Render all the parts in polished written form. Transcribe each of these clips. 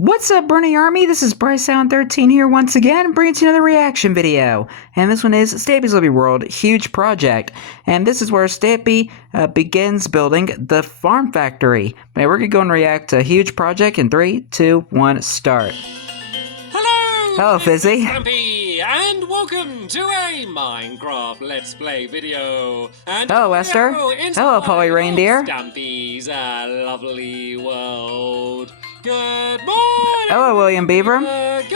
What's up, Bernie Army? This is BryceAllen13 here once again, bringing to you another reaction video. And this one is Stampy's Living World, huge project. And this is where Stampy begins building the farm factory. Now we're going to go and react to a huge project in 3, 2, 1, start. Hello! Hello, Fizzy. Stampy, and welcome to a Minecraft Let's Play video. And Hello, Esther. Hello, Polly Reindeer. Stampy's lovely world. Good morning! Hello, William Beaver.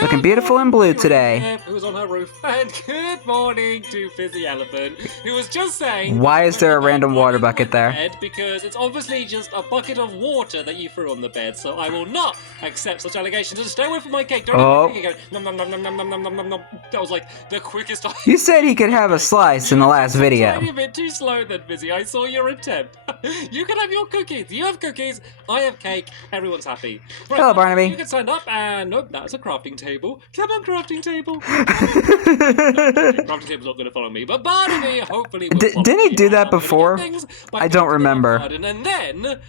Looking beautiful in blue today. Who was on her roof. And good morning to Fizzy Elephant, who was just saying... Why is there a random water bucket there? Because it's obviously just a bucket of water that you threw on the bed, so I will not accept such allegations. And stay away from my cake. Don't go. Nom, nom, nom, nom, nom, nom, nom, nom, nom. That was like the quickest... You said he could have a slice in the last video. A bit too slow then, Fizzy. I saw your attempt. You can have your cookies. You have cookies. I have cake. Everyone's happy. Right, hello, Barnaby. You can stand up and... Nope, that's a crafting table. Come on, crafting table. Crafting table's not going to follow me, but Barnaby hopefully will follow Didn't he me. do that before? I don't remember. And then...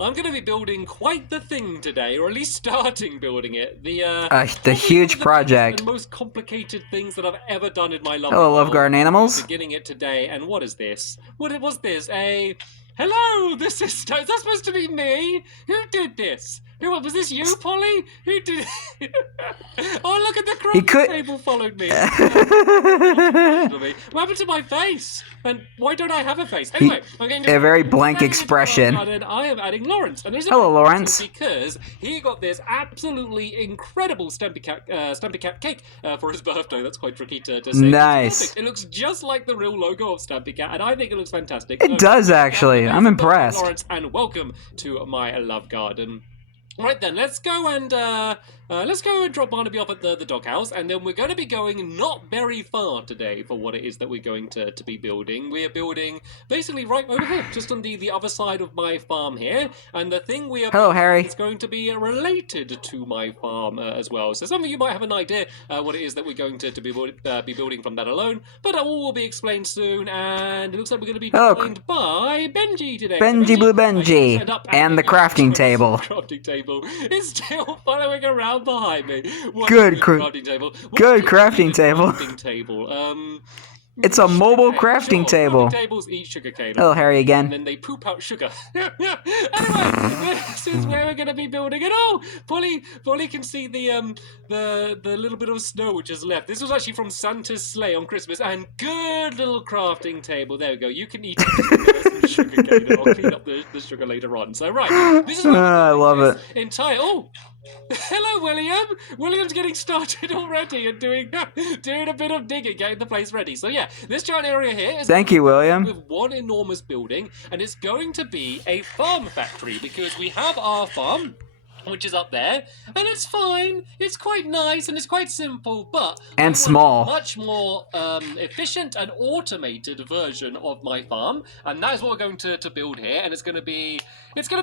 I'm going to be building quite the thing today, or at least starting building it. The huge project. The most complicated things that I've ever done in my life. Hello, Love Garden Animals. Beginning it today, and what is this? What was this? Hello, this is that supposed to be me? Who did this? Who was this? You, Polly? Who did? Oh, look at the crafting table followed me. What happened to my face? And why don't I have a face? Anyway, I'm going to a very blank expression. I am adding Lawrence. And hello, Lawrence. Because he got this absolutely incredible Stampy Cat cake for his birthday. That's quite tricky to say. Nice. It looks just like the real logo of Stampy Cat, and I think it looks fantastic. It does actually. I'm impressed. Lawrence, and welcome to my love garden. Right then, let's go and drop Barnaby off at the doghouse, and then we're going to be going not very far today for what it is that we're going to be building. We're building basically right over here, just on the other side of my farm here, and the thing we are hello, Harry. is going to be related to my farm as well. So some of you might have an idea what it is that we're going to be building from that alone, but all will be explained soon, and it looks like we're going to be joined by Benji today. Benji Blue Benji, and the crafting table. Crafting table is still following around behind me. Good crafting table. Good crafting table. Crafting table. It's a mobile crafting table. Crafting tables eat sugar cane. Hello, Harry again. And then they poop out sugar. Anyway, this is where we're going to be building it all. Polly can see the little bit of snow which is left. This was actually from Santa's sleigh on Christmas. And good little crafting table. There we go. You can eat some sugar cane, and I'll clean up the sugar later on. So right, this is I love it. Entire. Oh. Hello, William. William's getting started already and doing a bit of digging, getting the place ready. So yeah, this giant area here is thank you, William. With one enormous building, and it's going to be a farm factory because we have our farm, which is up there, and it's fine. It's quite nice and it's quite simple, but and small. A much more efficient and automated version of my farm, and that is what we're going to build here. And it's going to be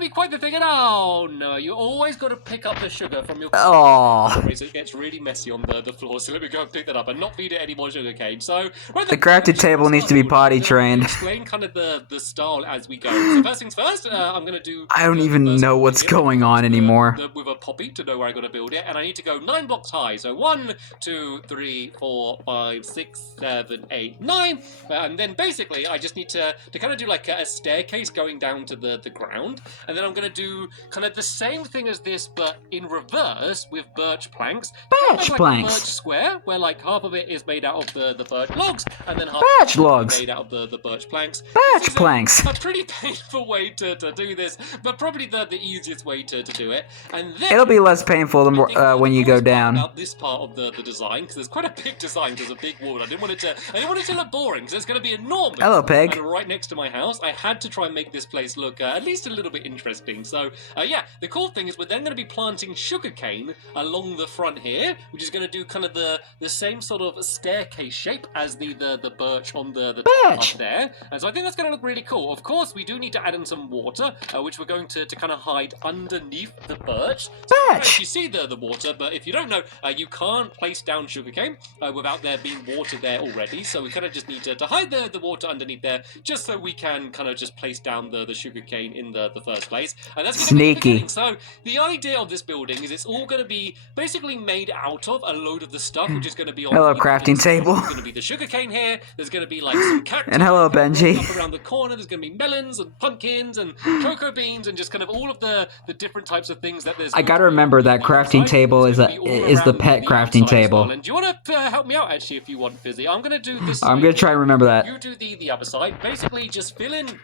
quite the thing. And oh no, you always got to pick up the sugar from your. Oh. So it gets really messy on the floor. So let me go and pick that up and not feed it any more sugar cane. So right, the crafted table needs to be potty trained. Explain kind of the style as we go. So first things first, I'm going to do. I don't even know what's going on anymore. With a poppy to know where I got to build it, and I need to go 9 blocks high. So 1, 2, 3, 4, 5, 6, 7, 8, 9, and then basically I just need to kind of do like a staircase going down to the ground, and then I'm going to do kind of the same thing as this, but in reverse with birch planks. Birch planks. Birch square, where like half of it is made out of the birch logs, and then half birch logs made out of the birch planks. Birch planks. A pretty painful way to do this, but probably the easiest way to do it. And then, it'll be less painful than when you go down. About this part of the design, because there's quite a big design. There's a big wall. I didn't want it to look boring, because it's going to be enormous. Hello, pig. And right next to my house, I had to try and make this place look at least a little bit interesting. So yeah, the cool thing is we're then going to be planting sugarcane along the front here, which is going to do kind of the same sort of staircase shape as the birch on the top up there. And so I think that's going to look really cool. Of course, we do need to add in some water, which we're going to kind of hide underneath the birch. So you can Birch! actually see the water, but if you don't know, you can't place down sugarcane without there being water there already. So we kind of just need to hide the water underneath there, just so we can kind of just place down the sugarcane in the first place. And that's going to be the beginning. So the idea of this building is it's all going to be basically made out of a load of the stuff, which is going to be on Hello, the crafting table. There's going to be the sugarcane here. There's going to be like some cactus. And hello, Benji. Up around the corner, there's going to be melons and pumpkins and cocoa beans and just kind of all of the different types of things that there's. I gotta remember that crafting table is the pet crafting table. And do you want to help me out actually if you want, Fizzy? I'm going to do this. I'm gonna try and remember that. You do the other side. Basically, just fill in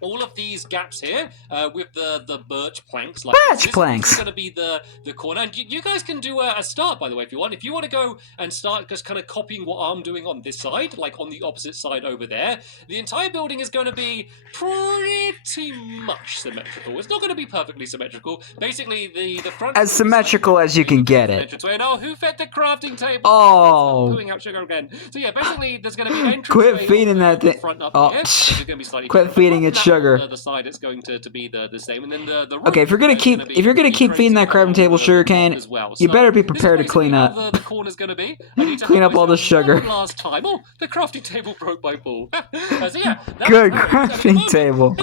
all of these gaps here with the birch planks. Like birch planks. This is going to be the corner. And you guys can do a start, by the way, if you want. If you want to go and start just kind of copying what I'm doing on this side, like on the opposite side over there, the entire building is going to be pretty much symmetrical. It's not going to be perfectly symmetrical. Basically, the front... As symmetrical as you can get it. Oh, who fed the crafting table? Oh. Pulling out sugar again. So yeah, basically, there's going to be an entrance. Quit feeding that thing. Oh, going to be slightly quit feeding it sugar. The side it's going to be the same, and then the okay, if you're gonna keep feeding that crafting table sugarcane, well. you better be prepared to clean up. The corner's gonna be. I need to clean up all the sugar. Last time, oh, the crafting table broke my ball. So yeah, good crafting table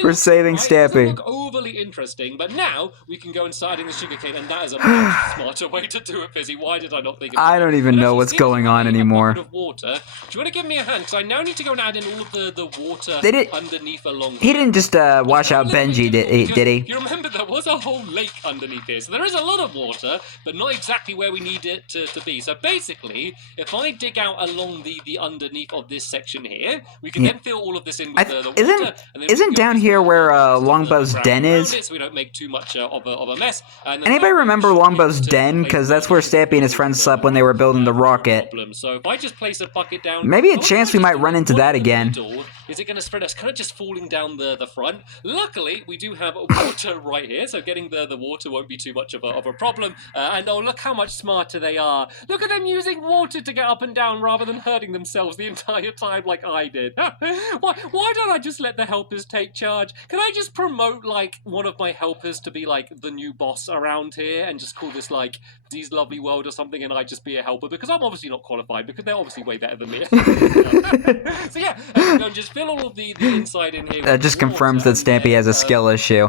for saving Stampy. Look overly interesting, but now we can go and start adding the sugarcane, and that is a much smarter way to do it, Fizzy. Why did I not think of I don't even know what's going on anymore. Of water. Do you want to give me a hand? Because I now need to go and add in all of the water underneath along. He didn't just wash out Benji, did he? You remember there was a whole lake underneath here, so there is a lot of water, but not exactly where we need it to be. So basically, if I dig out along the underneath of this section here, we can then fill all of this in with the water. Isn't down here where Longbow's den is? So we don't make too much of a mess. Anybody remember Longbow's den? Because that's where Stampy and his friends slept when they were building the rocket. So if I just place a bucket down, maybe a chance we might run into that again. Is it going to spread us kind of just falling down the front? Luckily, we do have water right here, so getting the water won't be too much of a problem. And oh, look how much smarter they are. Look at them using water to get up and down rather than hurting themselves the entire time like I did. Why don't I just let the helpers take charge? Can I just promote, like, one of my helpers to be, like, the new boss around here and just call this, like, Dee's Lovely World or something, and I just be a helper? Because I'm obviously not qualified, because they're obviously way better than me. So yeah, just fill all of the inside in here. That just confirms that Stampy has a skill issue.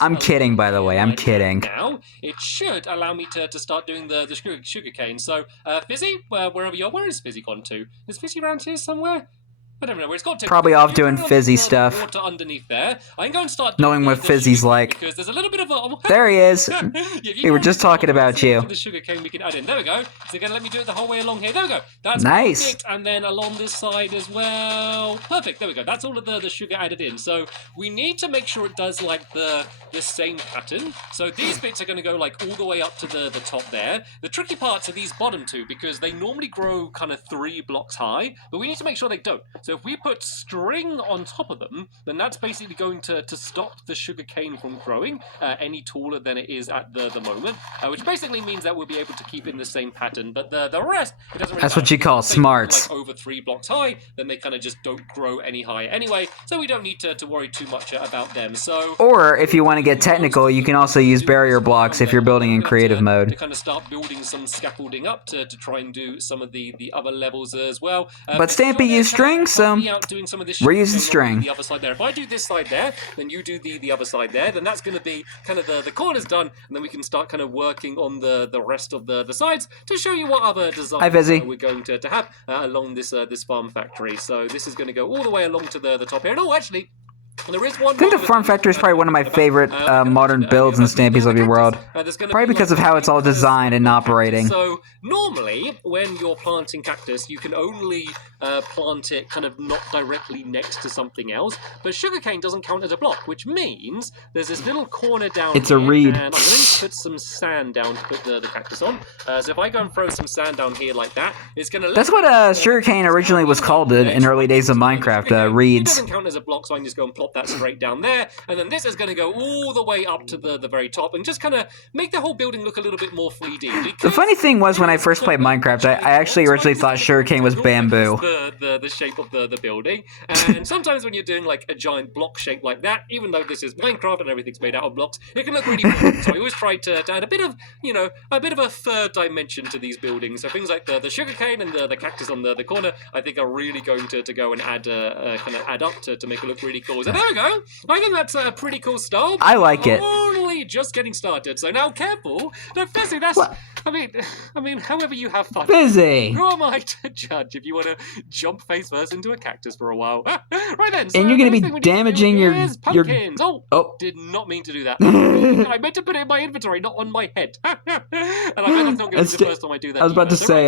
I'm kidding, by the way. I'm kidding. Now, it should allow me to start doing the sugar cane. So, Fizzy, wherever you are, where is Fizzy gone to? Is Fizzy around here somewhere? I don't know where it's got to. Probably off doing fizzy stuff. Water underneath there. I can go and start knowing what fizzy's like. Because there's a little bit of a... There he is. We were just talking about you. The sugar cane we can add in. There we go. So they're going to let me do it the whole way along here. There we go. That's nice. Perfect. And then along this side as well. Perfect. There we go. That's all of the sugar added in. So we need to make sure it does like the same pattern. So these bits are going to go like all the way up to the top there. The tricky parts are these bottom two because they normally grow kind of 3 blocks high, but we need to make sure they don't. So if we put string on top of them, then that's basically going to stop the sugar cane from growing any taller than it is at the moment, which basically means that we'll be able to keep in the same pattern. But the rest, it doesn't really that's what you call smarts. Like over 3 blocks high, then they kind of just don't grow any higher anyway, so we don't need to worry too much about them. So, or if you want to get technical, you can also use barrier blocks if you're building in creative mode. To kind of start building some scaffolding up to try and do some of the other levels as well. But Stampy used string, so we're using string. The other side there. If I do this side there, then you do the other side there, then that's going to be kind of the corners done, and then we can start kind of working on the rest of the sides to show you what other designs we're going to have along this farm factory. So this is going to go all the way along to the top here. And oh, actually, there is one. I think the farm factory is probably one of my favorite modern builds in Stampy's Living World. Probably because of how it's all designed and operating. So normally, when you're planting cactus, you can only plant it kind of not directly next to something else. But sugarcane doesn't count as a block, which means there's this little corner down it's here. It's a reed. And I'm going to put some sand down to put the cactus on. So if I go and throw some sand down here like that, it's going to... That's what sugarcane originally was called in early days of Minecraft, reeds. It doesn't count as a block, so I can just go and plop pop that straight down there, and then this is going to go all the way up to the very top and just kind of make the whole building look a little bit more 3D. The funny thing was, when I first played Minecraft, I actually originally thought sugarcane was bamboo. The shape of the building, and sometimes when you're doing like a giant block shape like that, even though this is Minecraft and everything's made out of blocks, it can look really boring. So I always try to add a bit of, a bit of a third dimension to these buildings. So things like the sugarcane and the cactus on the corner, I think are really going to go and add kind of add up to make it look really cool. So there we go. I think that's a pretty cool start. I like it. Only just getting started. So now careful. No, Fizzy, that's... What? I mean, however you have fun. Fizzy! Who am I to judge if you want to jump face first into a cactus for a while? Right then. So and you're going to be damaging your pumpkins. Oh, did not mean to do that. I meant to put it in my inventory, not on my head. And I bet that's not going to be the first time I do that. I was about to say,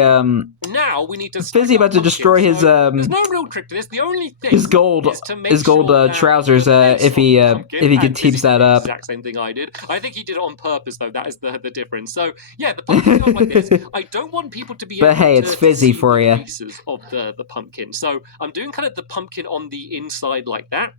now we need to... Fizzy about to destroy his, there's no real trick to this. The only thing his gold trousers, if he could keep that up. Exact same thing I did. I think he did it on purpose, though. That is the difference. So, yeah, the pumpkin's not like this. I don't want people to be able it's Fizzy for you. Pieces of the pumpkin. So I'm doing kind of the pumpkin on the inside like that,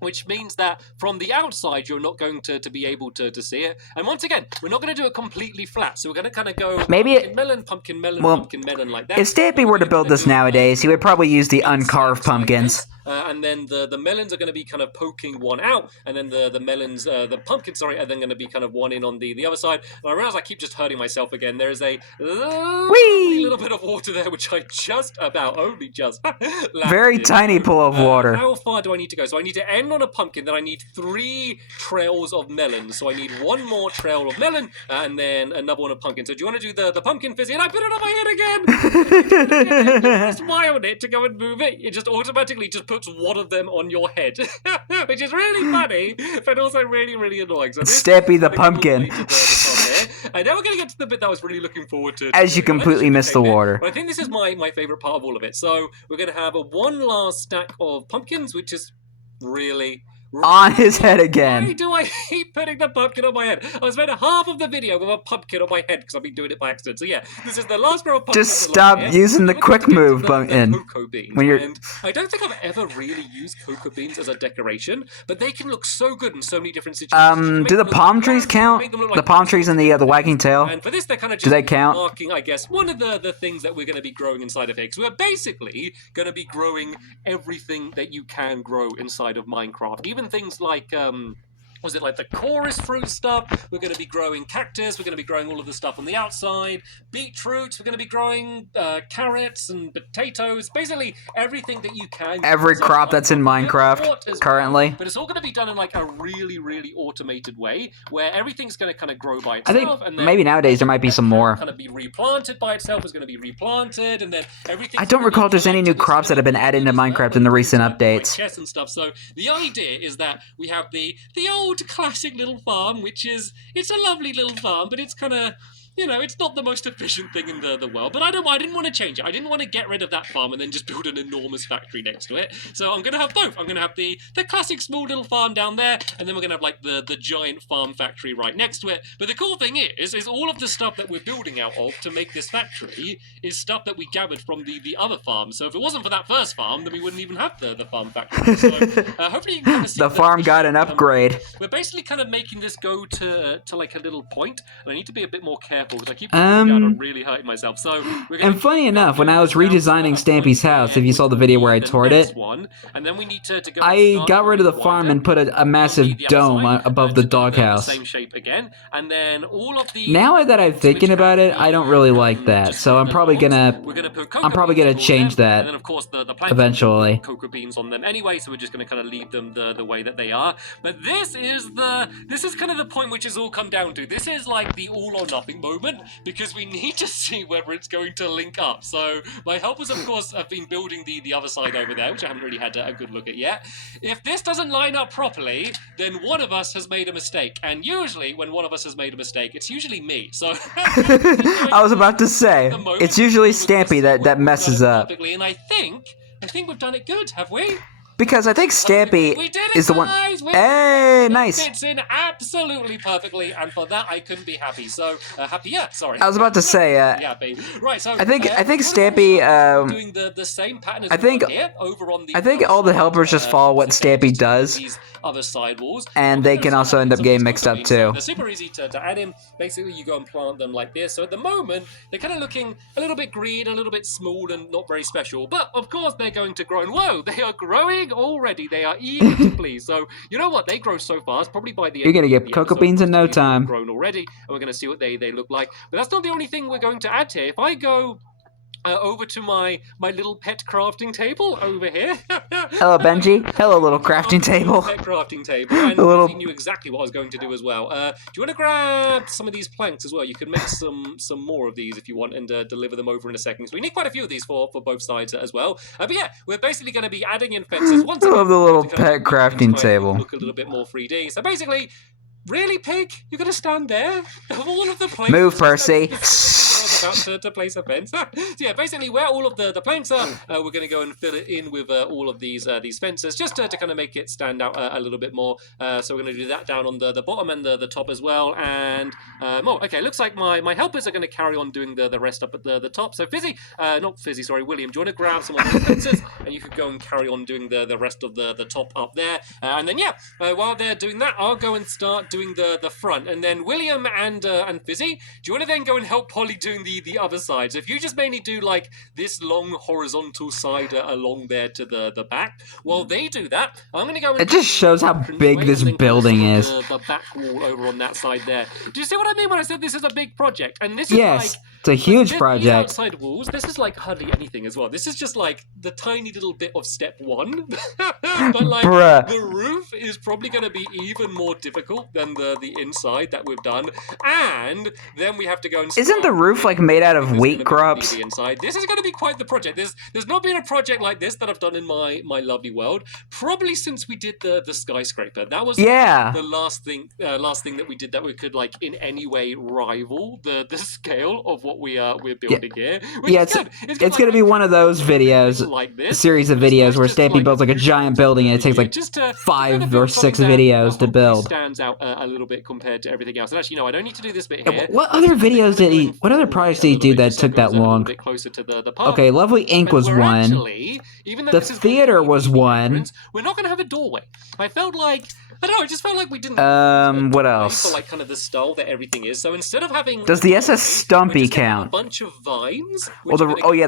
which means that from the outside you're not going to be able to see it. And once again, we're not going to do it completely flat, so we're going to kind of go pumpkin melon like that. If Stampy were to build this nowadays, he would probably use the uncarved pumpkins. And then the melons are going to be kind of poking one out, and then the melons, the pumpkins, are then going to be kind of one in on the other side. And I realize I keep just hurting myself again. There is a little bit of water there, which I only just very tiny pool of water. How far do I need to go? So I need to end on a pumpkin, then I need 3 trails of melons. So I need 1 more trail of melon, and then another one of pumpkin. So do you want to do the pumpkin, Fizzy? And I put it on my head again! Press Y on it to go and move it. It just automatically just puts one of them on your head, which is really funny, but also really, really annoying. So Stampy the pumpkin. And now we're going to get to the bit that I was really looking forward to. As you completely missed the water. But I think this is my favourite part of all of it. So we're going to have one last stack of pumpkins, which is really... on his head again. Why do I keep putting the pumpkin on my head? I spent half of the video with a pumpkin on my head because I've been doing it by accident. So yeah, this is the last row of pumpkins. Just stop using the quick move button. Cocoa beans. And I don't think I've ever really used cocoa beans as a decoration, but they can look so good in so many different situations. Do the palm trees count? The palm trees and the wagging tail? And for this, they're kind of just do they count? Marking, I guess, one of the things that we're going to be growing inside of here. Because we're basically going to be growing everything that you can grow inside of Minecraft. Even things like was it like the chorus fruit stuff? We're going to be growing cactus. We're going to be growing all of the stuff on the outside. Beetroot. We're going to be growing carrots and potatoes. Basically, everything that you can. Every crop that's in Minecraft currently. But it's all going to be done in like a really, really automated way where everything's going to kind of grow by itself. I think maybe nowadays there might be some more. Kind of be replanted by itself. Is going to be replanted, and then everything. I don't recall if there's any new crops that have been added into Minecraft in the recent updates. Chests and stuff. So the idea is that we have the old classic little farm, which is, it's a lovely little farm, but it's kind of, it's not the most efficient thing in the world. But I didn't want to change it. I didn't want to get rid of that farm and then just build an enormous factory next to it. So I'm going to have both. I'm going to have the classic small little farm down there, and then we're going to have like the giant farm factory right next to it. But the cool thing is all of the stuff that we're building out of to make this factory is stuff that we gathered from the other farm. So if it wasn't for that first farm, then we wouldn't even have the farm factory. So hopefully you can kind of see the farm got an upgrade. We're basically kind of making this go to like a little point, and I need to be a bit more careful because I keep I'm really hurting myself. So we're gonna funny enough, when I was redesigning Stampy's house, if you saw the video where I toured it, and then we need to go I got rid of the farm and put a massive dome above the doghouse. Same shape again, and then all of the. Now that I'm thinking about it, I don't really like that, so I'm probably gonna change that. And then of course the eventually. Cocoa beans on them anyway, so we're just gonna kind of leave them the way that they are. But this is kind of the point which has all come down to. This is like the all or nothing moment, because we need to see whether it's going to link up. So my helpers, of course, have been building the other side over there, which I haven't really had a good look at yet. If this doesn't line up properly, then one of us has made a mistake. And usually, when one of us has made a mistake, it's usually me. So I was about to say, it's usually Stampy that messes up. And I think we've done it good, have we? Because I think Stampy We did it, is the one. guys! Hey, nice. It fits in absolutely perfectly, and for that I couldn't be happy. So happy, yeah. Sorry. I was about to say. Happy. Right. So I think Stampy. Doing the same pattern as here over on the. I think all the helpers just follow what Stampy does. These other side walls, and they can also end up getting mixed up too. They're super easy to add in. Basically, you go and plant them like this. So at the moment, they're kind of looking a little bit green, a little bit small, and not very special. But of course, they're going to grow. And whoa, they are growing already. They are eager to please. So you know what? They grow so fast. Probably by the end, you're gonna get cocoa beans in no time. Grown already, and we're gonna see what they look like. But that's not the only thing we're going to add here. If I go over to my little pet crafting table over here. Hello, Benji. Hello, little crafting table. Pet crafting table. And I knew exactly what I was going to do as well. Do you want to grab some of these planks as well? You can make some more of these if you want and deliver them over in a second. So we need quite a few of these for both sides as well. But yeah, we're basically going to be adding in fences. Once I love the little pet crafting table. Look a little bit more 3D. So basically, really, Pig? You're going to stand there? Of all of the planks? Move, Percy. About to place a fence. So yeah, basically where all of the planks are, we're going to go and fill it in with all of these fences, just to kind of make it stand out a little bit more. So we're going to do that down on the bottom and the top as well. And okay, looks like my helpers are going to carry on doing the rest up at the top. So William, do you want to grab some of the fences and you could go and carry on doing the rest of the top up there. And then yeah, while they're doing that, I'll go and start doing the front. And then William and Fizzy, do you want to then go and help Polly doing the other side? So if you just mainly do like this long horizontal side along there to the back, while they do that, I'm going to go and... It just shows how big this building is. The back wall over on that side there. Do you see what I mean when I said this is a big project? And this is like... It's a huge project. The outside walls, this is like hardly anything as well. This is just like the tiny little bit of step one. But like the roof is probably going to be even more difficult than the inside that we've done. And then we have to go and... Isn't the roof like made out of wheat grubs? Inside. This is going to be quite the project. There's not been a project like this that I've done in my lovely world. Probably since we did the skyscraper. That was the last thing that we did that we could like in any way rival the scale of what we're building here. It's going to be one of those videos, like this, a series of videos where Stampy builds like a giant building and it takes like 5 or 6 videos to build. Stands out a little bit compared to everything else. And actually, no, I don't need to do this bit here. What other videos did he? What other projects did he do that took that long? Okay, Lovely Ink was one. The theater was one. We're not going to have a doorway. I felt like... I don't know, it just felt like we didn't... what else? For like kind of the style that everything is. So instead of having... Does the SS Stumpy count? A bunch of vines. Well, the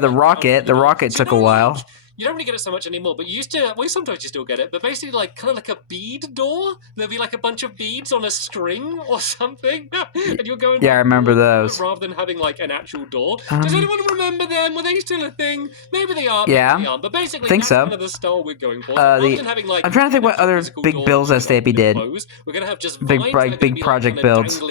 rocket. The rocket took a while. You don't really get it so much anymore, but you used to... Well, sometimes you still get it, but basically like kind of like a bead door. There'd be like a bunch of beads on a string or something. And you're going... Yeah, I remember those. Rather than having like an actual door. Does anyone remember them? Were they still a thing? Maybe they are. Yeah. Maybe they aren't. But basically, think that's so. kind of the style we're going for. So rather than having, like, I'm trying to think what other big builds that Stampy did. We're going to have just big project builds.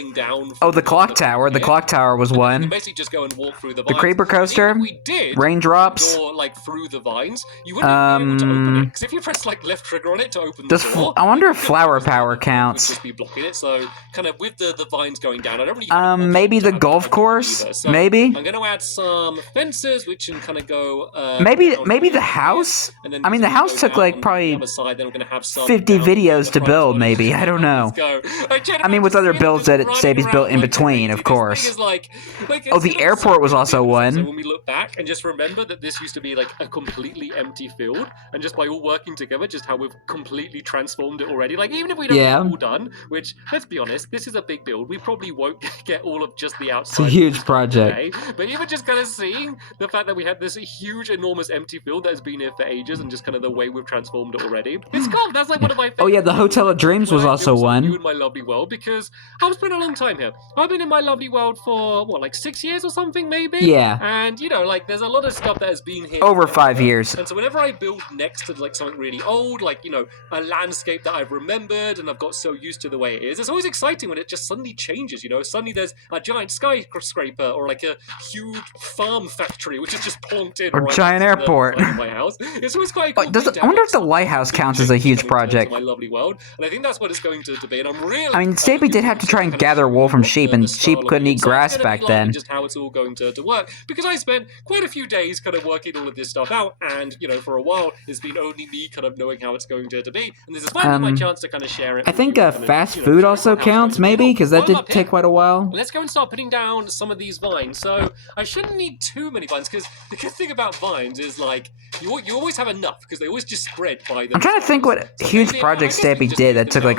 Oh, the clock tower. The clock tower was one. You basically just go and walk through the vines. The creeper coaster. We did raindrops. door, like through the vines. You wouldn't be able to open it, because if you press like left trigger on it to open the door, I wonder if flower power counts. Just be blocking it. So kind of with the vines going down, I don't really. Maybe the golf course. So maybe. I'm going to add some fences, which can kind of go. Maybe the house. I mean, the house took like probably 50 videos to build. Maybe, I don't know. I mean, with other builds that Stampy's built in between, of course. Oh, the airport was also one. So when we look back and just remember that this used to be like a completely empty field, and just by all working together, just how we've completely transformed it already. Like, even if we don't get it all done, which, let's be honest, this is a big build. We probably won't get all of just the outside. It's a huge project. Okay? But even just kind of seeing the fact that we had this huge, enormous empty field that has been here for ages, and just kind of the way we've transformed it already. It's cool. That's like one of my favorites. Oh yeah, the Hotel of Dreams was also one. You in my lovely world, because I've spent a long time here. I've been in my lovely world for, what, like 6 years or something, maybe? Yeah. And, you know, like, there's a lot of stuff that has been here. Over 5 years. And so whenever I build next to, like, something really old, like, you know, a landscape that I've remembered and I've got so used to the way it is, it's always exciting when it just suddenly changes, you know? Suddenly there's a giant skyscraper or, like, a huge farm factory which is just plonked in. Or right giant airport. My house. It's always quite cool. I wonder if the lighthouse counts as a huge project. My lovely world. And I think that's what it's going to be. And I'm really... I mean, Stampy did have to try and gather wool from sheep, and sheep couldn't eat grass back then. Just how it's all going to work. Because I spent quite a few days kind of working all of this stuff out, and and for a while it's been only me kind of knowing how it's going to be, and this is finally my chance to kind of share it. I think fast food also counts, maybe, because that did take quite a while. Let's go and start putting down some of these vines. So I shouldn't need too many vines, because the good thing about vines is like you always have enough, because they always just spread by themselves. I'm trying to think what huge project Stampy did that took like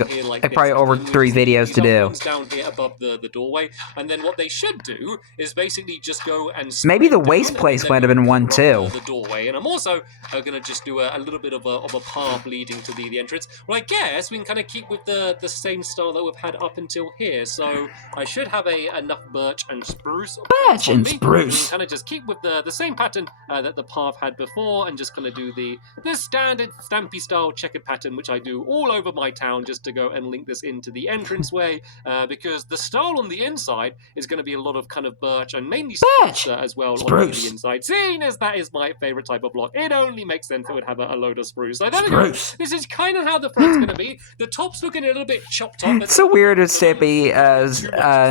probably over 3 videos to do. Down here above the doorway, and then what they should do is basically just go and maybe the waste place might have been one too. The doorway, and I'm also going to just do a little bit of a path leading to the entrance. Well, I guess we can kind of keep with the same style that we've had up until here. So I should have enough birch and spruce. Birch and spruce. Kind of just keep with the same pattern that the path had before, and just kind of do the standard Stampy style checkered pattern, which I do all over my town, just to go and link this into the entranceway. Because the style on the inside is going to be a lot of kind of birch and mainly spruce as well on the inside. Seeing as that is my favorite type of block, it only makes sense it would have a load of spruce. So there we go. This is kind of how the front's going to be. The top's looking a little bit chopped up. It's so weird with Stampy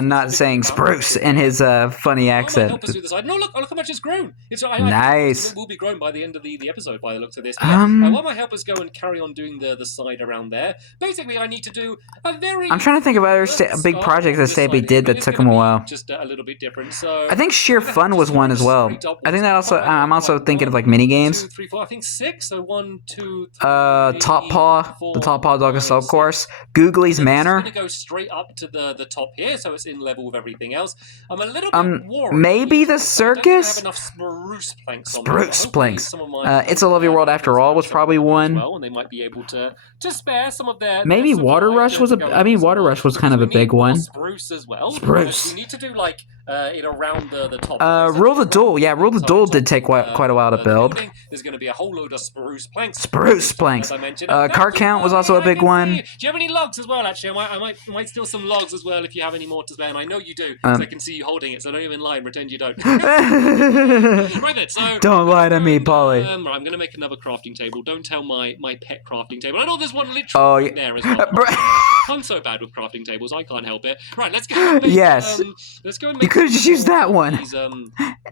not saying spruce in his funny accent. Help us do the side. No, look how much it's grown. Nice. It will be grown by the end of the episode by the looks of this. While my helpers go and carry on doing the side around there, basically I need to do a very... I'm trying to think of other big projects that Stampy did that took him a while. Just a little bit different. So I think Sheer Fun was one as well. I think that also. I'm also thinking of like mini games. 2, 3, 4. I think 6. So 1, 2, 3. Top Paw, the Top Paw Dog Assault Course, Googly's Manor. I'm gonna go straight up to the top here, so it's in level with everything else. I'm a little bit worried. Maybe the circus. I have enough spruce planks. Spruce planks. It's a Lovely World After All was probably one. Well, and they might be able to spare some of their. Maybe Water Rush was Water Rush was kind of a big one. Spruce as well. Spruce. We need to do like it around the top. Rule the Duel. Yeah, Rule the Duel did take quite a while to build. There's going to be a whole load of spruce planks. Spruce planks. Car Count was also a big one. Do you have any logs as well? Actually, I might steal some logs as well if you have any more to spare. And I know you do, because I can see you holding it. So don't even lie and pretend you don't. Right then. So don't lie to me, Polly. I'm going to make another crafting table. Don't tell my pet crafting table. I know there's one literally there as well. I'm so bad with crafting tables, I can't help it. Right, let's go. Yes. Let's go and make. You could have just used that one. These,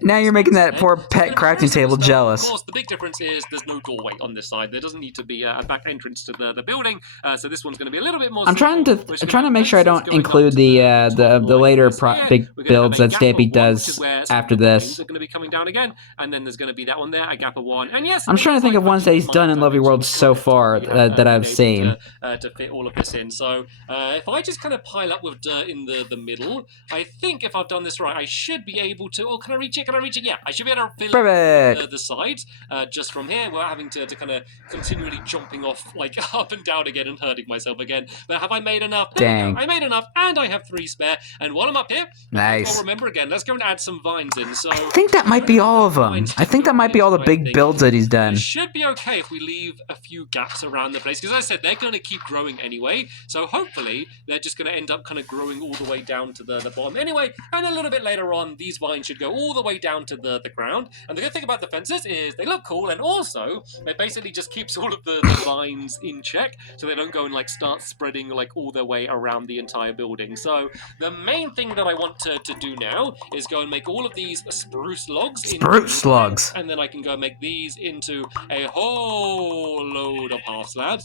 now you're making that poor pet crafting table jealous. Of course, the big difference is there's no doorway on this side. There doesn't need to be a back entrance to the building. So this one's going to be a little bit more. I'm trying to make sure I don't include the later big builds that Stampy does after this. They're going to be coming down again, and then there's going to be that one there, a gap of 1. And yes, I'm trying to think of ones that he's done in Lovely World so far that I've seen. To fit all of this in. So if I just kind of pile up with dirt in the middle, I think if I've done this right, I should be able to. Oh, can I reach it? Can I reach it? Yeah, I should be able to fill the sides just from here. We're having to kind of continually jumping off like up and down again and hurting myself again. But have I made enough? Dang. I made enough, and I have 3 spare. And while I'm up here, nice. I'll remember again. Let's go and add some vines in. So I think that might be all of them. I think that might be all the big builds that he's done. It should be okay if we leave a few gaps around the place, because as I said, they're going to keep growing anyway. So hopefully they're just going to end up kind of growing all the way down to the bottom anyway. And a little bit later on, these vines should go all the way down to the ground. And the good thing about the fences is they look cool, and also it basically just keeps all of the vines in check, so they don't go and like start spreading like all their way around the entire building. So the main thing that I want to do now is go and make all of these spruce logs. Spruce logs. And then I can go make these into a whole load of half slabs.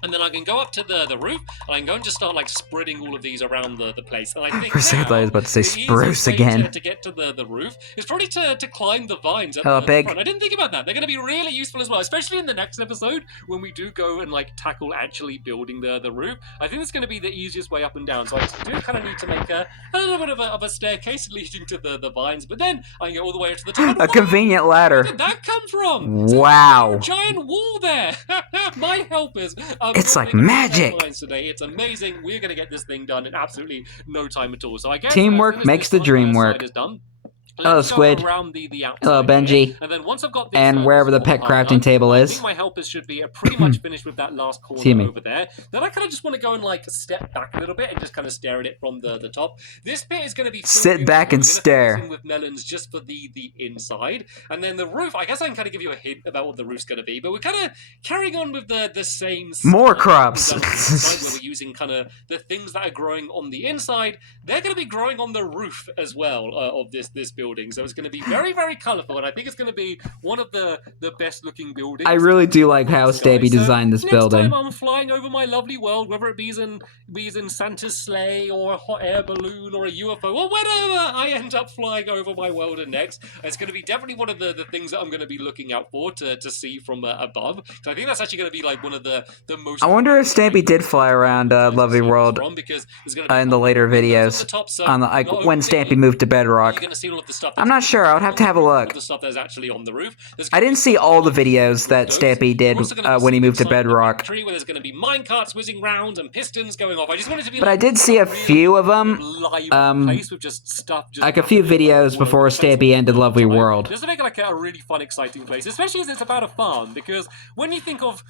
And then I can go up to the roof, and I can go and just start like spreading all of these around the place. And I think for a second I was about to say spruce again. To get to the roof is probably to climb the vines at the front. I didn't think about that. They're going to be really useful as well, especially in the next episode when we do go and like tackle actually building the roof. I think it's going to be the easiest way up and down. So I do kind of need to make a little bit of a staircase leading to the vines, but then I can go all the way up to the top. A convenient ladder. Where did that come from? Wow. Giant wall there. My helpers. It's like magic. Today. It's amazing. We're going to get this thing done in absolutely no time at all. So I guess teamwork makes the dream work. Hello, Squid. Hello, Benji. And then once I've got this, and wherever the pet crafting table is. I think my helpers should be pretty much finished with that last corner over there. Then I kind of just want to go and like step back a little bit and just kind of stare at it from the top. This bit is going to be sit back and stare with melons just for the inside, and then the roof. I guess I can kind of give you a hint about what the roof's going to be, but we're kind of carrying on with the same more crops. Where we're using kind of the things that are growing on the inside. They're going to be growing on the roof as well of this building. building. So it's going to be very, very colourful, and I think it's going to be one of the best looking buildings. I really do like how Stampy designed this building. Next time I'm flying over my lovely world, whether it be in Santa's sleigh or a hot air balloon or a UFO or whatever I end up flying over my world next, it's going to be definitely one of the things that I'm going to be looking out for to see from above. So I think that's actually going to be like one of the most. I wonder if Stampy did fly around Lovely World in the later videos on the when Stampy moved to Bedrock. I'm not sure. I would have to have a look. The stuff that's actually on the roof. I didn't see all the videos that Stampy did when he moved to Bedrock. Where there's going to be minecarts whizzing round and pistons going off. I just wanted to be. But I did see a few of them. Like a few videos before Stampy ended Lovely World. Just to make it like a really fun, exciting place, especially as it's about a farm. Because when you think of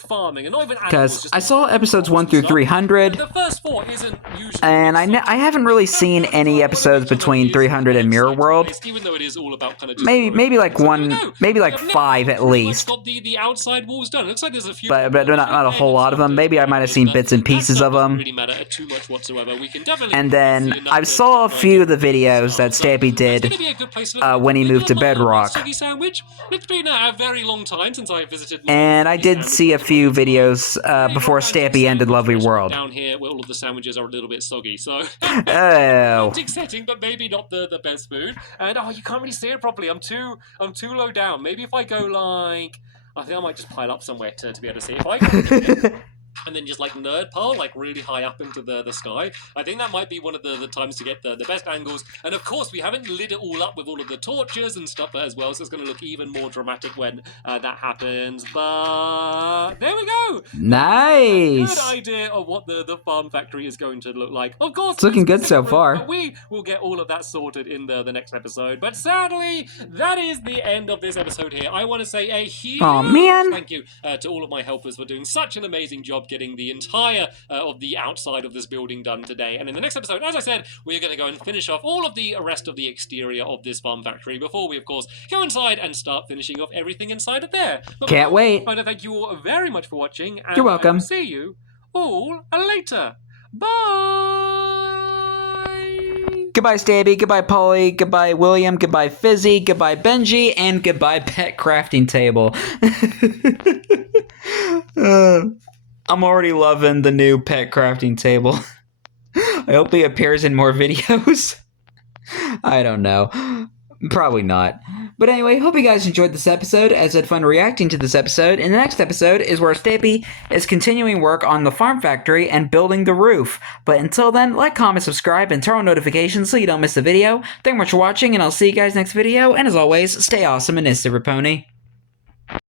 farming and not even animals, because I saw episodes 1 through 300. The first 4 isn't usually. And I haven't really seen any episodes between 300 and Mirror World. Even though it is all about kind of maybe like one, maybe like 5 at least. Got the outside walls done. It looks like there's a few, but not a whole lot of them. Maybe I might have seen bits and pieces of them. Really matter too much whatsoever. We can definitely. And then I saw a few of the videos that Stampy did when he moved to Bedrock. It's been a very long time since I visited. And I did see a few videos before Stampy ended Lovely World. Down here, where all of the sandwiches are a little bit soggy, so. Oh. Setting, but maybe not the best food. And you can't really see it properly. I'm too low down. Maybe if I go like, I think I might just pile up somewhere to be able to see. If I go and then just like nerd pile like really high up into the sky, I think that might be one of the times to get the best angles. And of course we haven't lit it all up with all of the torches and stuff as well, so it's going to look even more dramatic when that happens. But there we go. Nice. Good idea of what the farm factory is going to look like. Of course it's looking good so far. But we will get all of that sorted in the next episode. But sadly that is the end of this episode here. I want to say a huge thank you to all of my helpers for doing such an amazing job getting the entire of the outside of this building done today. And in the next episode, as I said, we're going to go and finish off all of the rest of the exterior of this farm factory before we, of course, go inside and start finishing off everything inside of there. But can't wait. I want to thank you all very much for watching. And you're welcome. I will see you all later. Bye! Goodbye, Stampy. Goodbye, Polly. Goodbye, William. Goodbye, Fizzy. Goodbye, Benji. And goodbye, Pet Crafting Table. I'm already loving the new Pet Crafting Table. I hope he appears in more videos. I don't know. Probably not. But anyway, hope you guys enjoyed this episode, as I had fun reacting to this episode. And the next episode is where Stampy is continuing work on the farm factory and building the roof. But until then, like, comment, subscribe, and turn on notifications so you don't miss the video. Thank you much for watching, and I'll see you guys next video. And as always, stay awesome and Instantly Pony.